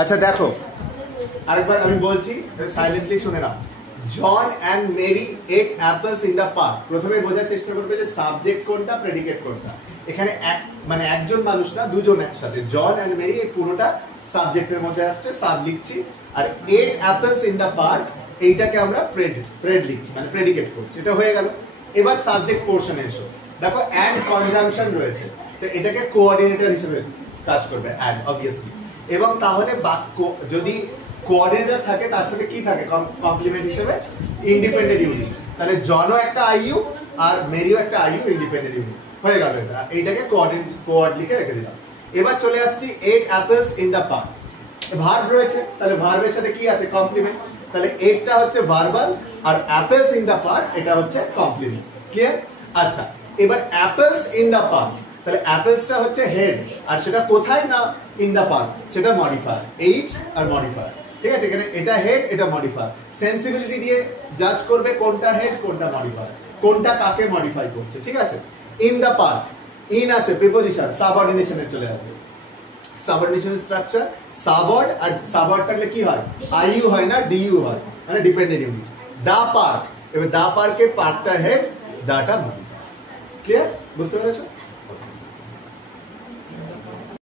আচ্ছা দেখো আরেকবার আমি বলছি, সাইলেন্টলি শুনে নাও। John and Mary ate apples in the park. প্রথমে বোঝার চেষ্টা করবে যে সাবজেক্ট কোনটা, প্রেডিকেট কোনটা। এখানে মানে একজন মানুষ না, দুজন একসাথে। জন অ্যান্ড মেরি এই পুরোটা সাবজেক্টের মধ্যে আসছে, সাব লিখছি। আর এট অ্যাপলস ইন দ্য পার্ক এইটাকে আমরা প্রেড লিখছি, মানে প্রেডিকেট করছি। এটা হয়ে গেল। এবার সাবজেক্ট পোর্শনে এসো। দেখো অ্যান্ড কনজাংশন রয়েছে, তো এটাকে কোঅর্ডিনেটর হিসেবে কাজ করবে অ্যান্ড, অবভিয়াসলি। এবং তাহলে বাক্য যদি কোঅর্ডিনেটর থাকে তার সাথে কি থাকে কমপ্লিমেন্ট হিসেবে? Independent unit. তাহলে জনও একটা আইইউ আর মেরিও একটা আইইউ, ইন্ডিপেন্ডেন্ট ইউনিট হয়ে গেল। এটা এইটাকে কোঅর্ড লিখে রেখে দিলাম। এবার চলে আসছি ate apples in the park. Verb রয়েছে, তাহলে ভার্বের সাথে কি আছে? কমপ্লিমেন্ট। তাহলে এটটা হচ্ছে ভার্বাল আর অ্যাপলস ইন দ্য পার্ক এটা হচ্ছে কমপ্লিমেন্ট। ক্লিয়ার? আচ্ছা, এবার অ্যাপলস ইন দ্য পার্ক, তাহলে অ্যাপলসটা হচ্ছে হেড, আর সেটা কোথায় না ইন দ্য পার্ক, সেটা মডিফায়ার, এইচ আর মডিফায়ার। ঠিক আছে, এখানে এটা হেড এটা মডিফায়ার। সেন্সিবিলিটি দিয়ে জাজ করবে কোনটা হেড কোনটা মডিফায়ার, কোনটা কাকে মডিফাই করছে। ঠিক আছে, ইন দ্য পার্ক, ইন আছে প্রিপোজিশন, সাবঅর্ডিনেশনে চলে আসবে। সাবঅর্ডিনেশন স্ট্রাকচার, সাবঅর্ড, আর সাবঅর্ড থাকলে কি হয়? আইইউ হয় না, ডিইউ হয়, মানে ডিপেন্ডেন্ট ইউনিট। দা পার্ক, এবার দা পার্কের পার্কটা হেড, দাটা মডিফায়ার। ক্লিয়ার? বুঝতে পেরেছো?